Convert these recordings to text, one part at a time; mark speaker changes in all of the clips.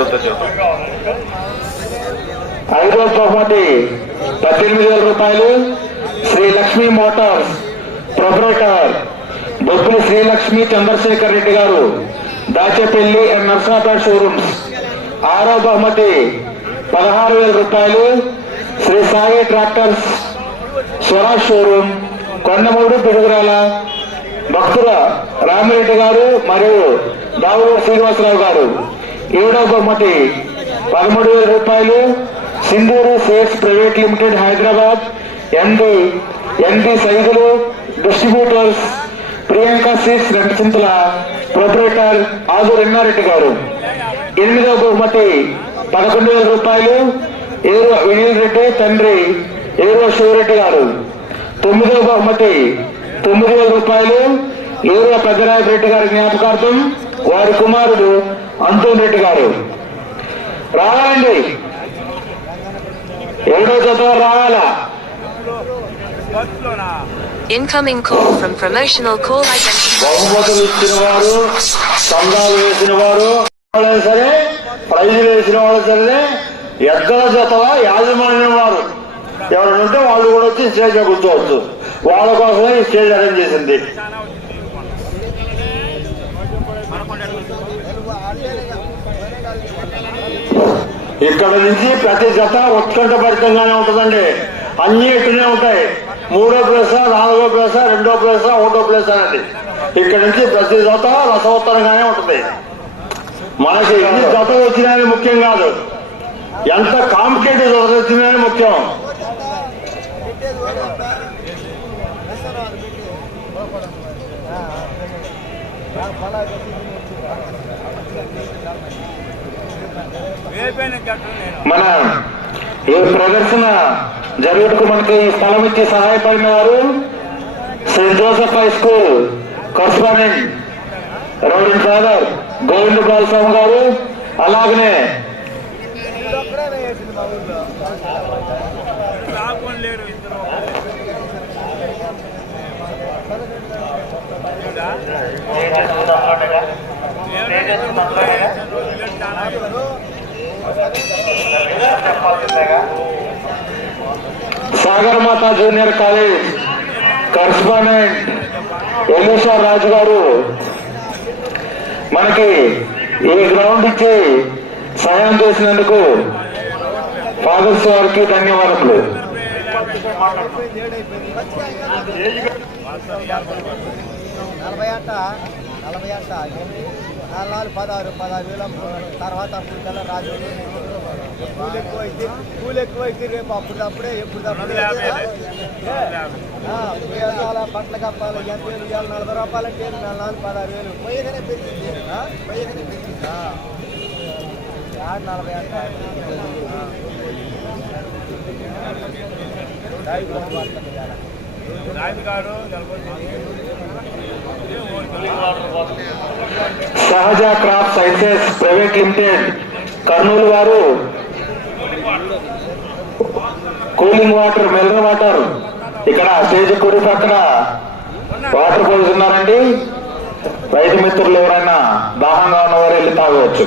Speaker 1: చెబుతా చెబుతా
Speaker 2: ఐదో బహుమతి పద్దెనిమిది వేల రూపాయలు Sri Lakshmi motors proprietor Bobbulu Srilakshmi Chandrashekar Reddy garu Dachepalli and Narsapeta showrooms ఆరో బహుమతి పదహారు వేల రూపాయలు శ్రీ సాయి ట్రాక్టర్స్ స్వరాజ్ షోరూమ్ కొండమూడు పిడుగురాల భక్తుల రామిరెడ్డి గారు మరియు దావుడు శ్రీనివాసరావు గారు. ఏడవ బహుమతి పదమూడు వేల రూపాయలు Sindhuru sales private limited Hyderabad MD MD Saidulu distributors Priyanka seeds Renduchintala proprietor ఆదు Rangareddy గారు. ఎనిమిదవ బహుమతి పదకొండు వేల రూపాయలు ఏరో వినీల్ రెడ్డి తండ్రి ఏరో శివరెడ్డి గారు. తొమ్మిదవ బహుమతి తొమ్మిది వేల రూపాయలు ఏరో పెద్దరాయ రెడ్డి గారి జ్ఞాపకార్థం వారి కుమారుడు అంతోన్ రెడ్డి గారు. రావాలండి. ఏడో జత రావాలా?
Speaker 3: Incoming call from promotional call identified.
Speaker 2: బహుమతులు ఇచ్చిన వారు చందాలు వేసిన వారు సరే ప్రైజులు వేసిన వాళ్ళు సరే ఎద్దల జతల యాజమాన్యం వారు. ఎవరైనా ఉంటే వాళ్ళు కూడా వచ్చి స్టేజ్ మీద కూర్చోవచ్చు. వాళ్ళ కోసమే ఈ స్టేజ్ అరేంజ్ చేసింది. ఇక్కడ నుంచి ప్రతి జత ఉత్కంఠ భరితంగానే ఉంటుందండి అన్ని ఇక్కడనే ఉంటాయి మూడో ప్లేస్ నాలుగో ప్లేస్ రెండో ప్లేస్ ఒకటో ప్లేస్ అనేది ఇక్కడ నుంచి ప్రతి జత రసవత్తరంగానే ఉంటుంది మనకి ఎన్ని జతలు వచ్చినాయని ముఖ్యం కాదు ఎంత కాంపిటేటివ్ జతలు వచ్చినాయని ముఖ్యం మన ఈ ప్రదర్శన జరుగుటకు మనకి స్థలం ఇచ్చి సహాయపడిన వారు Saint Joseph high school correspondent రౌడన్ father Govinda Balaswamy గారు. అలాగనే Sagar Matha junior college correspondent MSR Raju garu. మనకి ఈ గ్రౌండ్ ఇచ్చి సహాయం చేసినందుకు ఫాదర్స్ వారికి ధన్యవాదములు.
Speaker 4: నలభై అంట నలభై అంట నాలుగు పదహారు పదహారు వేల తర్వాత రాజు. కూలి ఎక్కువ అయితే కూలి ఎక్కువ అయితే రేపు అప్పుడు అప్పుడే ఎప్పుడు అలా బట్టలు కప్పాలి ఎంత వేలు ఇవ్వాలి నలభై రూపాయలు అంటే నాలుగు పదహారు వేలు పోయగానే పెరిగింది పోయగానే పోయేగానే పెరిగింది ఆరు నలభై అంట
Speaker 2: Sahaja crop sciences private limited Kurnool వారు కూలింగ్ వాటర్ మినరల్ వాటర్. ఇక్కడ స్టేజ్ కుడి పక్కన వాటర్ పోతున్నారండి రైతు మిత్రులు ఎవరైనా దాహంగా ఉన్నవారు వెళ్ళి తాగవచ్చు.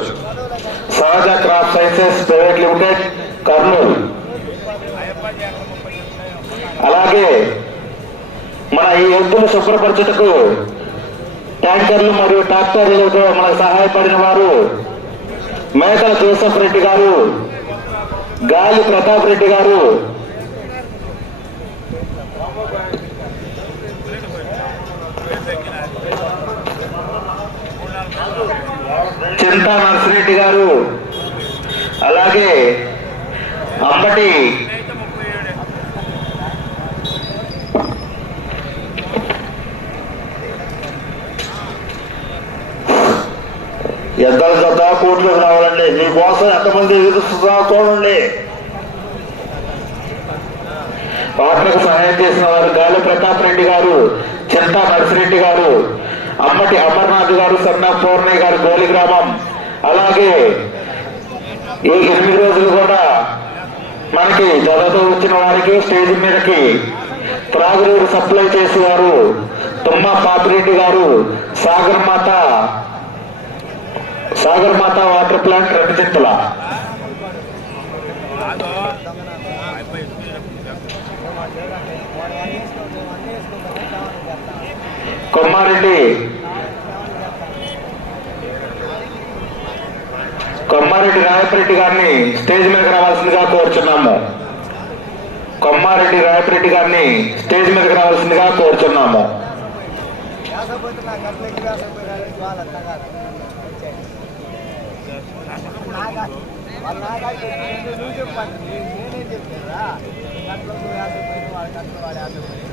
Speaker 2: Sahaja crop sciences private limited Kurnool. అలాగే మన ఈ ఎద్దులు శుభ్రపరచుటకు ట్యాంకర్లు మరియు ట్రాక్టర్లతో మనకు సహాయపడిన వారు మేకల జోసఫ్ రెడ్డి గారు గాలి ప్రతాప్ రెడ్డి గారు చింతా నర్సిరెడ్డి గారు. అలాగే అంబటి. ఎద్దల సదా కోర్టులోకి రావాలండి. మీకోసం ఎంతమంది ఎదురుస్తుందా చూడండి. పాటలకు సహాయం చేసిన వారు గాలి ప్రతాప్ రెడ్డి గారు చింతా నర్సిరెడ్డి గారు. అమ్మటి అమర్నాథ్ గారు సన్నా పూర్ణయ్య గారు గోలి గ్రామం. అలాగే ఈ ఎనిమిది రోజులు కూడా మనకి జతతో వచ్చిన వారికి స్టేజ్ మీదకి త్రాగునీరు సప్లై చేసేవారు తుమ్మ పాపిరెడ్డి గారు. సాగర్ మాత సాగర్ మాత వాటర్ ప్లాంట్ రెండు కొమ్మారెడ్డి. కొమ్మారెడ్డి రాయపరెడ్డి గారిని స్టేజ్ మీదకి రావాల్సిందిగా కోరుచున్నాము. కొమ్మారెడ్డి రాయపరెడ్డి గారిని స్టేజ్ మీదకి రావాల్సిందిగా కోరుచున్నాము.
Speaker 4: వేసపోతే నాకు అట్లా ఎక్కువ వేసపోయినారు వాళ్ళు అట్లా వాళ్ళు నాగా నువ్వు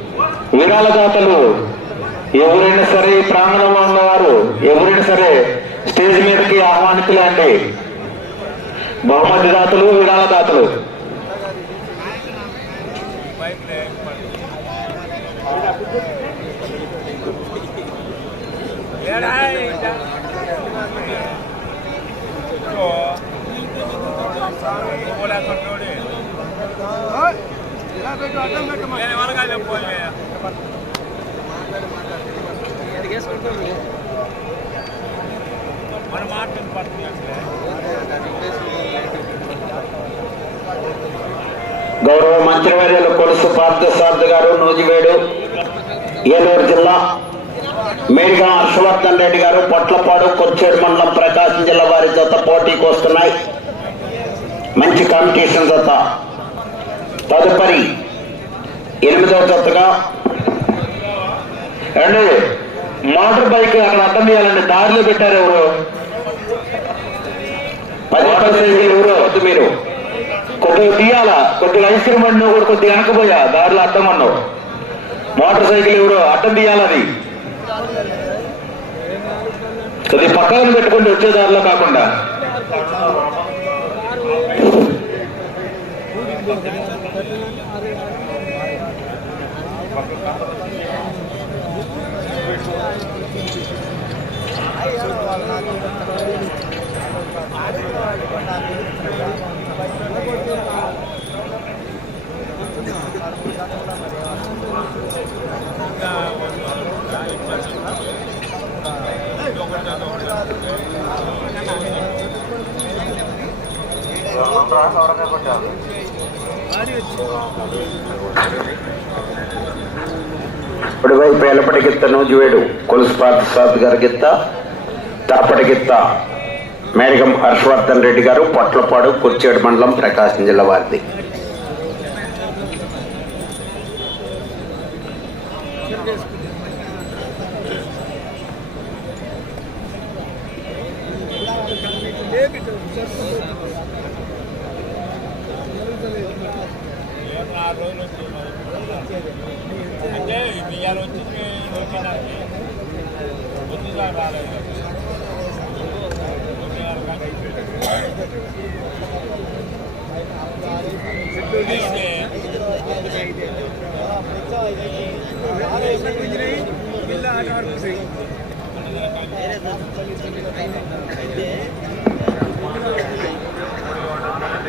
Speaker 2: విరాళదాతలు ఎవరైనా సరే ఈ ప్రాంగణంలో ఉన్నవారు ఎవరైనా సరే స్టేజ్ మీదకి ఆహ్వానితులండి. బహుమతి దాతలు విరాళ దాతలు
Speaker 1: మన మాట పడుతుంది
Speaker 2: గౌరవ మంత్రివర్యులు కొలుసు పార్థసార్థ గారు నూజివేడు ఏలూరు జిల్లా మేడిగా హర్షవర్ధన్ రెడ్డి గారు పొట్లపాడు కొచ్చేడు మండలం ప్రకాశం జిల్లా వారి జత పోటీకి వస్తున్నాయి మంచి కాంపిటీషన్ జత. తదుపరి ఎనిమిదవ జతగా అండి మోటార్ బైక్ అక్కడ అర్థం చేయాలండి. దారిలో పెట్టారు ఎవరు? పది పర్సెంట్ ఎవరు? వద్దు మీరు. కొద్దిగా తీయాలా? కొద్దిగా ఐస్ క్రీమ్ అన్నావు కూడా కొద్దిగా వెనకపోయా? దారిలో అడ్డం అన్నావు. మోటార్ సైకిల్ ఎవరు? అడ్డం తీయాలి అది? కొద్దిగా పక్కన పెట్టుకుంటే వచ్చే దారిలో కాకుండా. రామరాజు అవరకాయ పట్టారు ఇప్పుడువైపు ఎలపటి గిత్త నూజివేడు కొలుసు పార్థసారథి గారి గిత్త తాపటి గిత్త మేడగం హర్షవర్ధన్ రెడ్డి గారు పొట్లపాడు కుర్చేడు మండలం ప్రకాశం జిల్లా వారిది.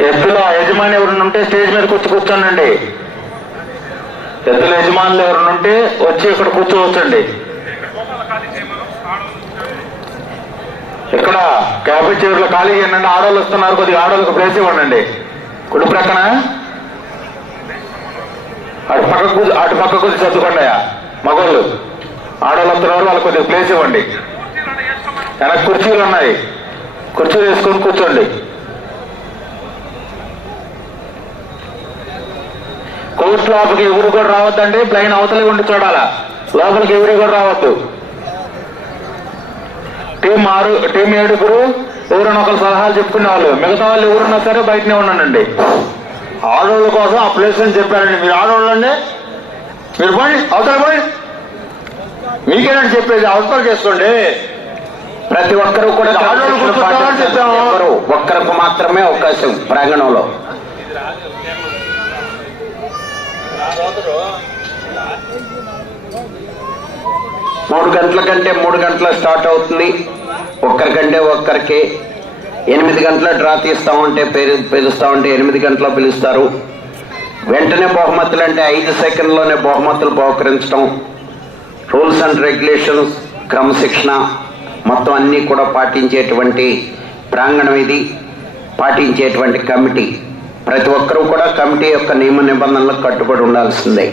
Speaker 2: ఎద్దుల యజమాని ఎవరైనా ఉంటే స్టేజ్ మీద కూర్చు కూర్చోనండి. ఎద్దుల యజమానులు ఎవరైనా ఉంటే వచ్చి ఇక్కడ కూర్చోవచ్చండి. ఇక్కడ క్యాబేజ్ చైర్లో ఖాళీ చేయండి. ఆడవాళ్ళు వస్తున్నారు కొద్దిగా ఆడవాళ్ళకి ప్లేస్ ఇవ్వండి కుడి ప్రక్కన అటు పక్క కూర్చో అటు పక్క కూర్చో చదువుకోండియా మగవాళ్ళు ఆడవాళ్ళు వస్తున్నారు వాళ్ళకి కొద్దిగా ప్లేస్ ఇవ్వండి. వెనక కుర్చీలు ఉన్నాయి. కుర్చీలు వేసుకొని కూర్చోండి. కోర్టు లోపలికి ఎవరు కూడా రావద్దండి ప్లైన్ అవతలే ఉండి చూడాలా. లోపలికి ఎవరు కూడా రావద్దు. టీం ఆరు టీం ఏడుగురు ఎవరైనా ఒకరు సలహాలు చెప్పుకునే వాళ్ళు. మిగతా వాళ్ళు ఎవరున్నా సరే బయటనే ఉన్నానండి ఆడవాళ్ళ కోసం ఆ ప్లేస్ అని చెప్పారండి. మీరు ఆడవాళ్ళండి. మీరు పోయి అవతల పోయి మీకేనండి చెప్పేది? అవతల చేసుకోండి.
Speaker 5: ప్రతి ఒక్కరూ కూడా. ఎవరు ఒక్కరికి మాత్రమే అవకాశం ప్రాంగణంలో. మూడు గంటల కంటే మూడు గంటల స్టార్ట్ అవుతుంది. ఒక్కరికంటే ఒక్కరికి ఎనిమిది గంటల డ్రా తీస్తామంటే పేరు పిలుస్తామంటే ఎనిమిది గంటల పిలుస్తారు. వెంటనే బహుమతులు అంటే ఐదు సెకండ్లోనే బహుమతులు బహుకరించడం రూల్స్ అండ్ రెగ్యులేషన్స్ క్రమశిక్షణ మొత్తం అన్నీ కూడా పాటించేటువంటి ప్రాంగణం ఇది. పాటించేటువంటి కమిటీ. ప్రతి ఒక్కరూ కూడా కమిటీ యొక్క నియమ నిబంధనలకు కట్టుబడి ఉండాల్సిందే.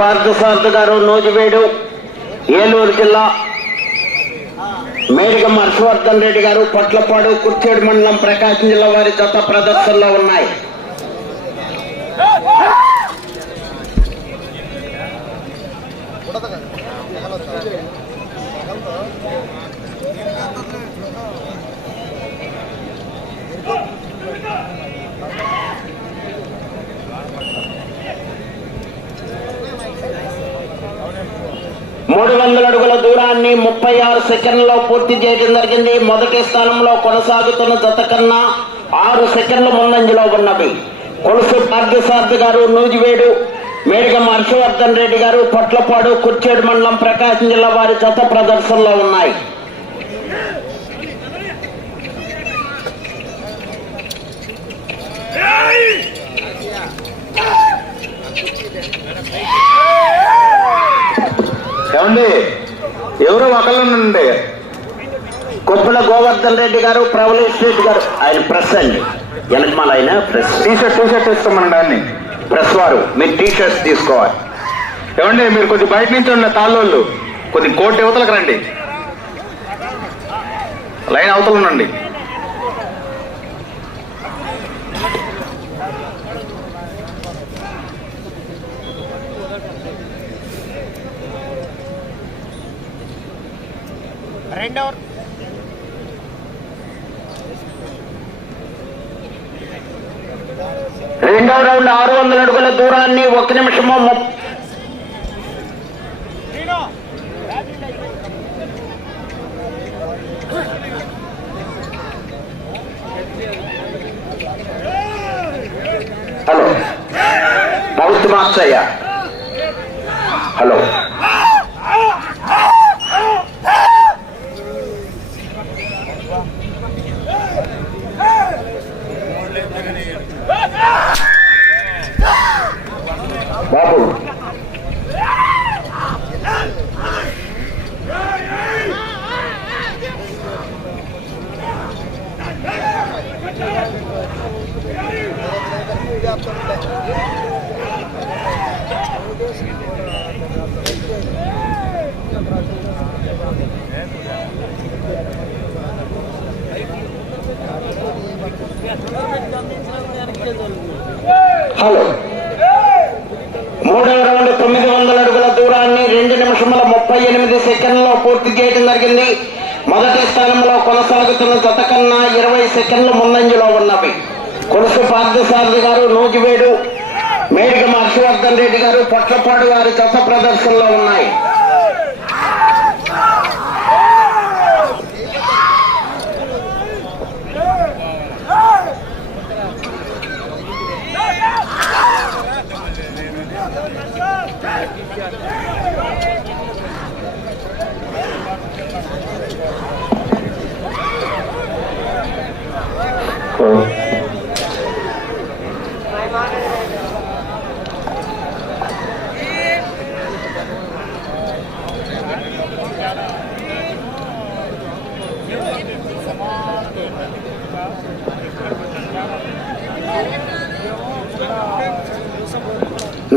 Speaker 5: పార్థసారథి గారు నూజివేడు ఏలూరు జిల్లా మేడిగం హర్షవర్ధన్ రెడ్డి గారు పట్లపాడు కుర్చేడు మండలం ప్రకాశం జిల్లా వారి జత ప్రదర్శనలో ఉన్నాయి. మూడు వందల అడుగుల దూరాన్ని ముప్పై ఆరు సెకండ్లో పూర్తి చేయడం జరిగింది. మొదటి స్థానంలో కొనసాగుతున్న జత కన్నా ఆరు సెకండ్ల ముందంజలో ఉన్నవి. కొలుసు పార్థసారథి గారు నూజివేడు మేడిగం హర్షవర్ధన్ రెడ్డి గారు పొట్లపాడు కుర్చేడు మండలం ప్రకాశం జిల్లా వారి జత ప్రదర్శనలో ఉన్నాయి.
Speaker 2: ఏమండి? ఎవరు ఒకళ్ళనండి
Speaker 5: కొప్పుల గోవర్ధన్ రెడ్డి గారు ప్రవలేష్ రెడ్డి గారు. ఆయన ప్రెస్ అండి. వెనకమాల ఆయన press.
Speaker 2: T shirt T shirt ఇస్తామనండి అన్ని
Speaker 5: ప్రెస్ వారు. మీరు టీ షర్ట్స్ తీసుకోవాలి.
Speaker 2: ఏమండి మీరు కొద్ది బయట నుంచి ఉన్న తాళ్ళోళ్ళు. కొద్ది కోట్ యువతలకు రండి. లైన్ అవతల ఉండండి.
Speaker 6: రెండవ
Speaker 5: రెండవ రౌండ్ ఆరు వందల అడుగుల దూరాన్ని ఒక నిమిషము ముప్పై హలో మౌత్ మాస్టయ్య హలో బాబు హలో మూడవ రౌండ్ తొమ్మిది వందల అడుగుల దూరాన్ని రెండు నిమిషముల ముప్పై ఎనిమిది సెకండ్లో పూర్తి చేయడం జరిగింది. మొదటి స్థానంలో కొనసాగుతున్న జత కన్నా ఇరవై సెకండ్లు ముందంజలో ఉన్నవి. కొలుసు పార్థసారథి గారు నూజివేడు మేడిగమ హర్షవర్ధన్ రెడ్డి గారు పొట్లపాడు వారి గత ప్రదర్శనలో ఉన్నాయి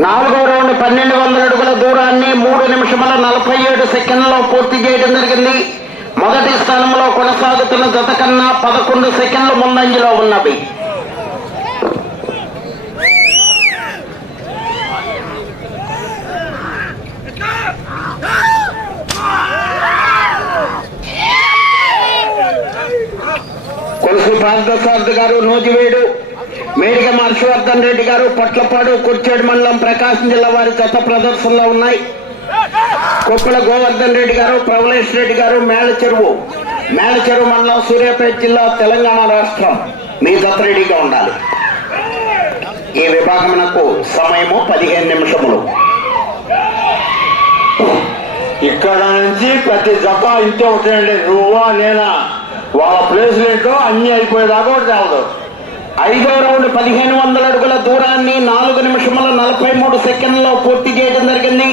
Speaker 5: నాలుగో రౌండ్ పన్నెండు వందల అడుగుల దూరాన్ని మూడు నిమిషముల నలభై ఏడు సెకండ్లలో పూర్తి చేయడం జరిగింది. మొదటి స్థానంలో కొనసాగుతున్న జత కన్నా పదకొండు సెకండ్లు ముందంజలో ఉన్నవి. కొలుసు పార్థసారథి గారు నూజివేడు. మేడిగం హర్షవర్ధన్ రెడ్డి గారు పొట్లపాడు కుర్చేడు మండలం ప్రకాశం జిల్లా వారి గత ప్రదర్శనలో ఉన్నాయి. కుప్పల గోవర్ధన్ రెడ్డి గారు ప్రవలేష్ రెడ్డి గారు మేళ చెరువు. మేళ చెరువు మండలం సూర్యాపేట జిల్లా తెలంగాణ రాష్ట్రం. మీ జత రెడీగా ఉండాలి. ఈ విభాగమునకు సమయము పదిహేను నిమిషములు.
Speaker 1: ఇక్కడ నుంచి ప్రతి జత ఇంతే ఉంటాయండి నువ్వా నేనా? వాళ్ళ ప్లేస్ ఏంటో అన్ని అయిపోయేదాకా ఒకటి తేవదు
Speaker 5: ఐదో రౌండ్ పదిహేను వందల అడుగుల దూరాన్ని నాలుగు నిమిషముల నలభై మూడు సెకండ్లలో పూర్తి చేయడం జరిగింది.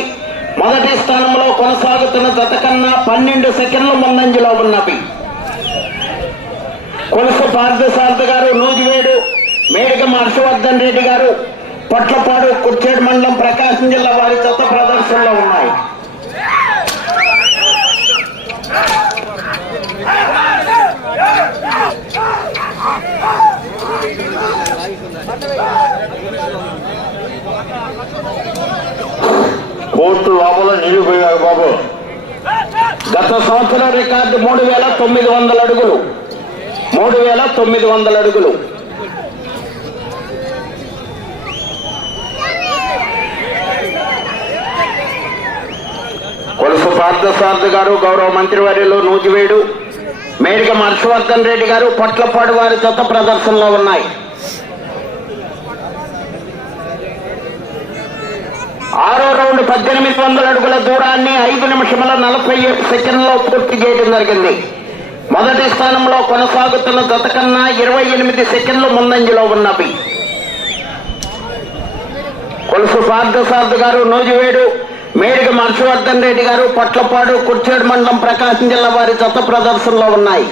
Speaker 5: మొదటి స్థానంలో కొనసాగుతున్న జత కన్నా పన్నెండు సెకండ్ల ముందంజలో ఉన్నవి. కొలసు పార్థసారథి గారు నూజివేడు మేడిగం హర్షవర్ధన్ రెడ్డి గారు పొట్లపాడు కుర్చేడు మండలం ప్రకాశం జిల్లా వారి జత ప్రధాన
Speaker 1: కోర్టు లోపల నిలిపోయారు బాబు.
Speaker 5: గత సంవత్సరం రికార్డు మూడు వేల తొమ్మిది వందల అడుగులు. మూడు వేల తొమ్మిది వందల అడుగులు. కొలుసు పార్థసార్థ గారు గౌరవ మంత్రివర్యులు నూజివేడు మేడిగం హర్షవర్ధన్ రెడ్డి గారు పొట్లపాడు వారి చెత్త ప్రదర్శనలో ఉన్నాయి. ఆరో రౌండ్ పద్దెనిమిది వందల అడుగుల దూరాన్ని ఐదు నిమిషముల నలభై ఏడు సెకండ్లో పూర్తి చేయడం జరిగింది. మొదటి స్థానంలో కొనసాగుతున్న జత కన్నా ఇరవై ఎనిమిది సెకండ్లు ముందంజలో ఉన్నవి. కొలుసు పార్థసారథి గారు నూజివేడు మేడిగ హర్షవర్ధన్ రెడ్డి గారు పట్లపాడు కుర్చేడు మండలం ప్రకాశం జిల్లా వారి జత ప్రదర్శనలో ఉన్నాయి.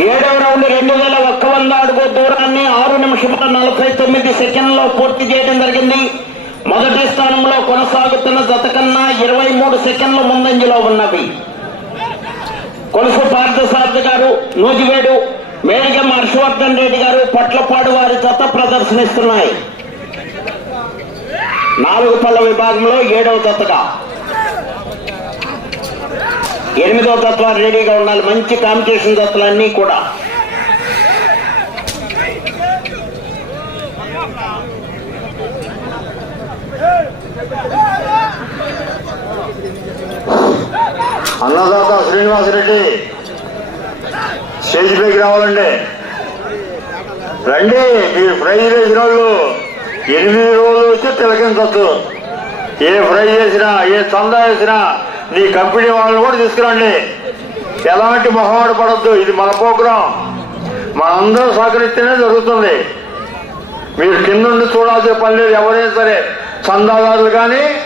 Speaker 5: ఏడవ రౌండ్ రెండు వేల ఒక్క వంద అడుగు దూరాన్ని ఆరు నిమిషముల నలభై తొమ్మిది సెకండ్లో పూర్తి చేయడం జరిగింది. మొదటి స్థానంలో కొనసాగుతున్న జత కన్నా ఇరవై మూడు సెకండ్ల ముందంజలో ఉన్నవి. కొలుసు పార్థసారథి గారు నూజివేడు మేడిగం హర్షవర్ధన్ రెడ్డి గారు పట్లపాడు వారి జత ప్రదర్శనిస్తున్నాయి. నాలుగు పళ్ళ విభాగంలో ఏడవ జతగా. ఎనిమిదో తత్వాలు రెడీగా ఉండాలి. మంచి కాంపిటీషన్ తత్వాలన్నీ కూడా.
Speaker 1: అన్నదాత శ్రీనివాసరెడ్డి స్టేజ్ పైకి రావాలండి. రండి మీరు ఫ్రై చేసిన వాళ్ళు ఎనిమిది రోజులు వచ్చి తిలకించవచ్చు ఏ ఫ్రై చేసినా ఏ చందా వేసినా నీ కంపెనీ వాళ్ళని కూడా తీసుకురండి. ఎలాంటి మొహమాట పడద్దు. ఇది మన ప్రోగ్రాం. మనందరూ సహకరిస్తేనే జరుగుతుంది. మీరు కింద నుండి చూడాల్సిన పని లేదు. ఎవరైనా సరే చందాదారులు కానీ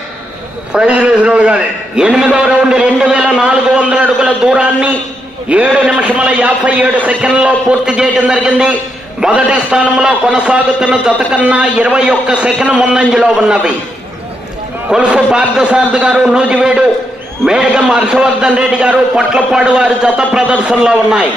Speaker 1: ప్రైజ్ వేసిన వాళ్ళు కానీ
Speaker 5: ఎనిమిదవ రౌండ్ రెండు వేల నాలుగు వందల అడుగుల దూరాన్ని ఏడు నిమిషముల యాభై ఏడు సెకండ్లో పూర్తి చేయడం జరిగింది. మొదటి స్థానంలో కొనసాగుతున్న జత కన్నా ఇరవై ఒక్క సెకండ్ ముందంజలో ఉన్నవి. కొలుసు పార్థసార్థ గారు నూజివేడు మేడగం హర్షవర్ధన్ రెడ్డి గారు పొట్లపాడు వారి జత ప్రదర్శనలో ఉన్నాయి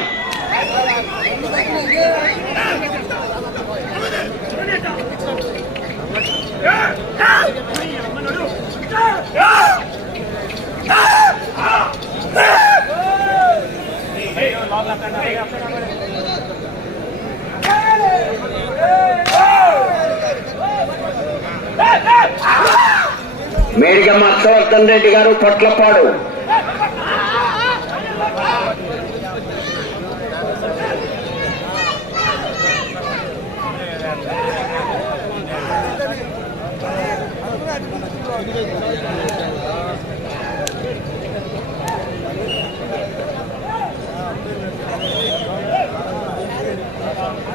Speaker 5: మేడిగమ్మ హర్షవర్ధన్ రెడ్డి గారు పొట్లపాడు.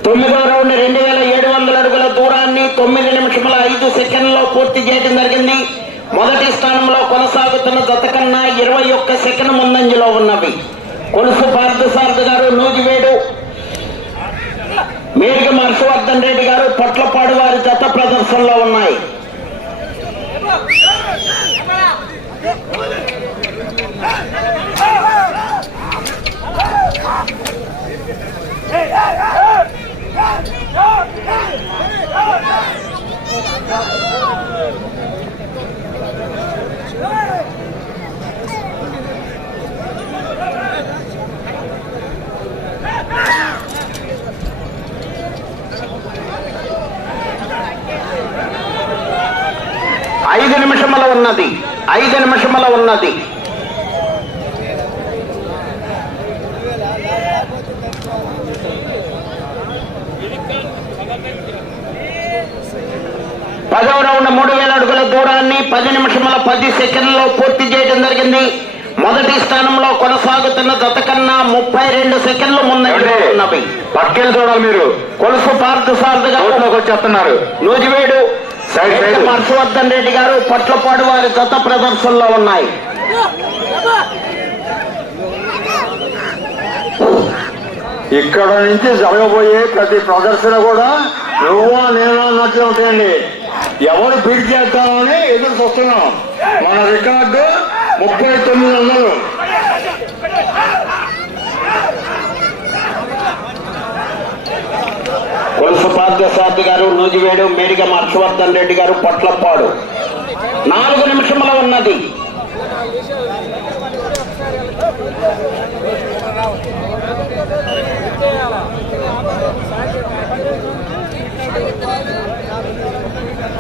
Speaker 5: తొమ్మిదో రౌండ్ రెండు వేల ఏడు వందల అడుగుల దూరాన్ని తొమ్మిది నిమిషముల ఐదు సెకండ్లో పూర్తి చేయడం జరిగింది. మొదటి స్థానంలో కొనసాగుతున్న జత కన్నా ఇరవై ఒక్క సెకండ్ ముందంజలో ఉన్నవి. కొలుసు పార్థసారథి గారు నూజివేడు మేడిగ హర్షవర్ధన్ రెడ్డి గారు పొట్లపాడు వారి జత ప్రదర్శనలో ఉన్నాయి ఐదు నిమిషముల ఉన్నది ఐదు నిమిషముల ఉన్నది పదవ రౌండ్ మూడు వేల అడుగుల దూరాన్ని పది నిమిషముల పది సెకండ్లో పూర్తి చేయడం జరిగింది మొదటి స్థానంలో కొనసాగుతున్న జత కన్నా ముప్పై రెండు సెకండ్లు ఉన్నవి
Speaker 1: పక్కెళ్ళి చూడాలి మీరు.
Speaker 5: కొలుసు
Speaker 1: కోర్టులోకి వచ్చేస్తున్నారు.
Speaker 5: నూజివేడు. హర్షవర్ధన్ రెడ్డి గారు పట్లపాడు వారి జత ప్రదర్శనలో ఉన్నాయి.
Speaker 1: ఇక్కడ నుంచి జరగబోయే ప్రతి ప్రదర్శన కూడా నువ్వు నేను అన్నట్లే ఉంటాయండి. ఎవరు బీట్ చేద్దామని ఎదురు చూస్తున్నాం. మన రికార్డు ముప్పై తొమ్మిది వందలు.
Speaker 5: కొలుసు పార్థసారథి గారు నూజివేడు మేడిగం హర్షవర్ధన్ రెడ్డి గారు పట్లపాడు నాలుగు నిమిషముల ఉన్నది.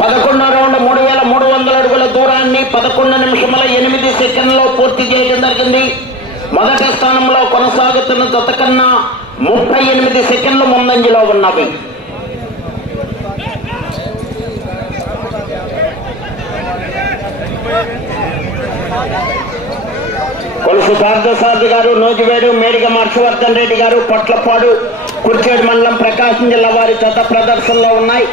Speaker 5: పదకొండో రౌండ్ మూడు వేల మూడు వందల అడుగుల దూరాన్ని పదకొండు నిమిషముల ఎనిమిది సెకండ్లో పూర్తి చేయడం జరిగింది. మొదటి స్థానంలో కొనసాగుతున్న జత కన్నా ముప్పై ఎనిమిది సెకండ్లు ముందంజలో ఉన్నవి. కొలుసు పార్థసారథి గారు నూజివేడు మేడిగ హర్షవర్ధన్ రెడ్డి గారు పొట్లపాడు కుర్చేడు మండలం ప్రకాశం జిల్లా వారి చెత్త ప్రదర్శనలో ఉన్నాయి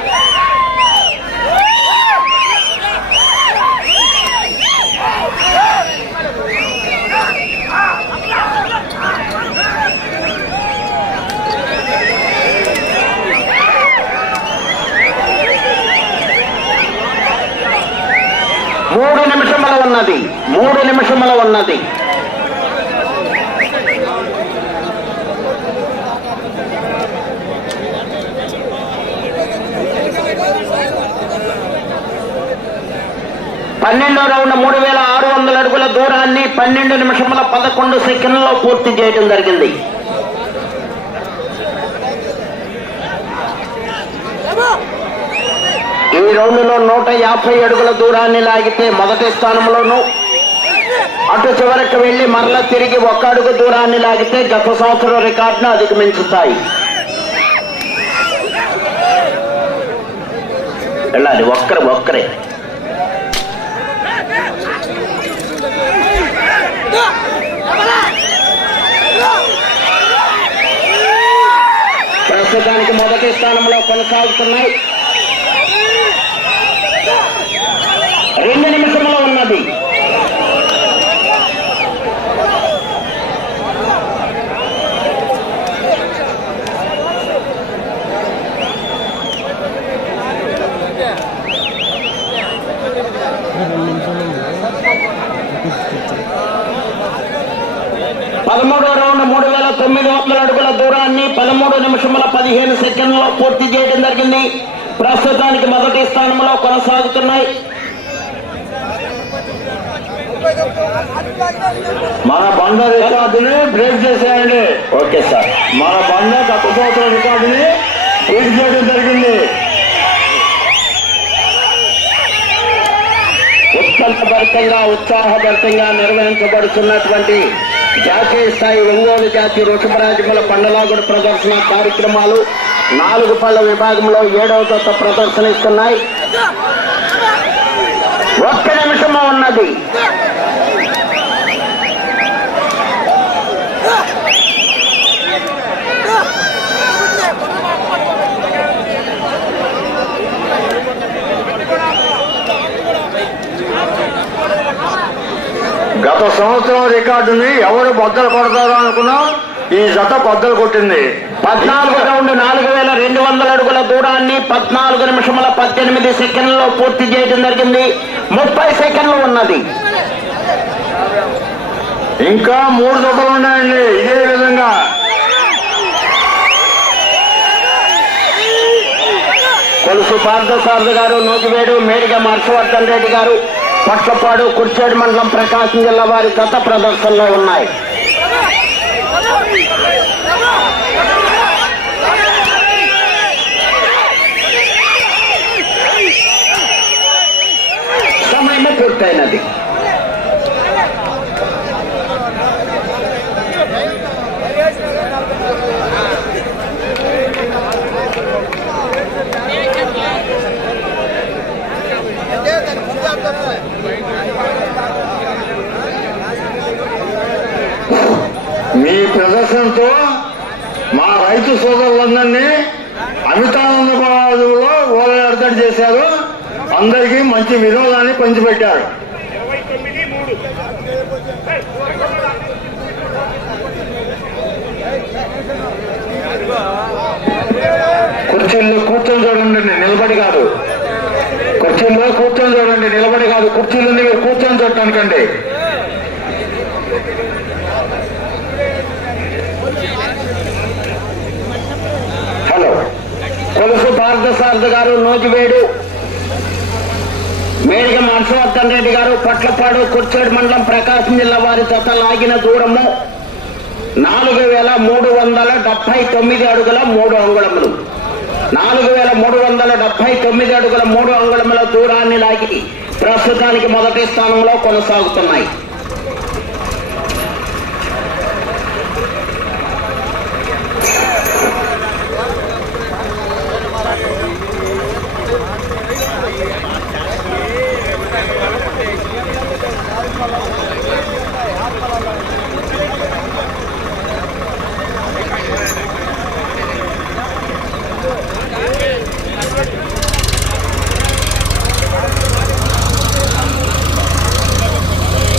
Speaker 5: మూడు నిమిషముల ఉన్నది. మూడు నిమిషముల ఉన్నది. పన్నెండో రౌండ్ మూడు వేల ఆరు వందల అడుగుల దూరాన్ని పన్నెండు నిమిషముల పదకొండు సెకండ్లలో పూర్తి చేయడం జరిగింది. రౌండ్లో నూట యాభై అడుగుల దూరాన్ని లాగితే మొదటి స్థానంలోను అటు చివరికి వెళ్ళి మరలా తిరిగి ఒక్క అడుగు దూరాన్ని లాగితే గత సంవత్సరం రికార్డును అధిగమించుతాయి. వెళ్ళాలి ఒక్కరు ఒక్కరే. ప్రస్తుతానికి మొదటి స్థానంలో కొనసాగుతున్నాయి రెండు నిమిషంలో ఉన్నది పదమూడో రౌండ్ మూడు వేల తొమ్మిది వందల అడుగుల దూరాన్ని పదమూడు నిమిషముల పదిహేను సెకండ్లలో పూర్తి చేయడం జరిగింది. ప్రస్తుతానికి మొదటి స్థానంలో కొనసాగుతున్నాయి.
Speaker 1: మన బండ రికార్డుని బ్రేక్ చేసేయండి.
Speaker 5: Okay sir.
Speaker 1: మన బండ గత సంవత్సరం రికార్డుని బ్రేక్ చేయడం జరిగింది.
Speaker 5: ఉత్కంఠభరితంగా ఉత్సాహభరితంగా నిర్వహించబడుతున్నటువంటి జాతీయ స్థాయి ఒంగోలు జాతి రుషభరాజముల పండలాగుడు ప్రదర్శన కార్యక్రమాలు నాలుగు పళ్ళ విభాగంలో ఏడవ ప్రదర్శన ఇస్తున్నాయి ఒక్క నిమిషము ఉన్నది
Speaker 1: గత సంవత్సరం రికార్డుని ఎవరు బద్దలు కొడతారో అనుకున్నాం. ఈ జత బద్దలు కొట్టింది.
Speaker 5: పద్నాలుగు రౌండ్ నాలుగు వేల రెండు వందల అడుగుల దూరాన్ని పద్నాలుగు నిమిషముల పద్దెనిమిది సెకండ్లలో పూర్తి చేయడం జరిగింది. ముప్పై సెకండ్లు ఉన్నది.
Speaker 1: ఇంకా మూడు జతలు ఉన్నాయండి. ఇదే విధంగా.
Speaker 5: కొలుసు పార్థసారథి గారు నూతివేడు మేడిగ హర్షవర్ధన్ రెడ్డి గారు పట్లపాడు కుర్చేడు మండలం ప్రకాశం జిల్లా వారి గత ప్రదర్శనలో ఉన్నాయి. సమయం పూర్తయినది
Speaker 1: మీ ప్రదర్శనతో మా రైతు సోదరులందరినీ అమితానందబాదులో ఓలయాడతడి చేశారు. అందరికీ మంచి వినోదాన్ని పంచిపెట్టారు. కుర్చీల్లో కూర్చొని చూడండి నిలబడి కాదు. కుర్చీల్లో కూర్చొని చూడండి నిలబడి కాదు. కుర్చీలు మీరు కూర్చొని చూడటానికండి
Speaker 5: హలో కొలుసు పార్థసారథి గారు నూజివేడు మేడిగ హర్షవర్ధన్ రెడ్డి గారు పట్లపాడు కుర్చేడు మండలం ప్రకాశం జిల్లా వారి జత లాగిన దూరము నాలుగు వేల మూడు వందల డెబ్బై తొమ్మిది అడుగుల మూడు అంగుళములు. నాలుగు వేల మూడు వందల డెబ్బై తొమ్మిది అడుగుల మూడు అంగుళముల దూరాన్ని లాగి ప్రస్తుతానికి మొదటి స్థానంలో కొనసాగుతున్నాయి.